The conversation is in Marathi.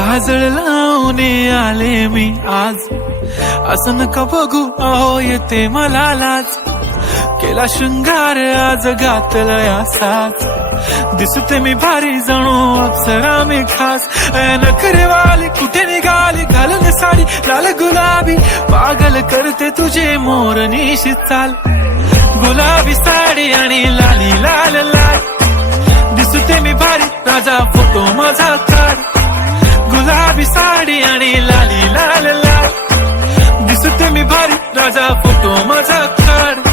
काजळ लावून आले मी आज, असं नका बघू अहो येते मला लाज. केला शृंगार आज घातलाय असाच, दिसते मी भारी जणू अप्सरा मी खास. नखरेवाली कुठे निघाली घालून साडी लाल गुलाबी, पागल करते तुझे मोरनीशी चाल. गुलाबी साडी आणि लाली लाल लाल, दिसते मी भारी राजा फोटो माझा काढ. गुलाबी साडी आणि लाली लाल लाल, दिसते मी भारी राजा फोटो माझा काढ.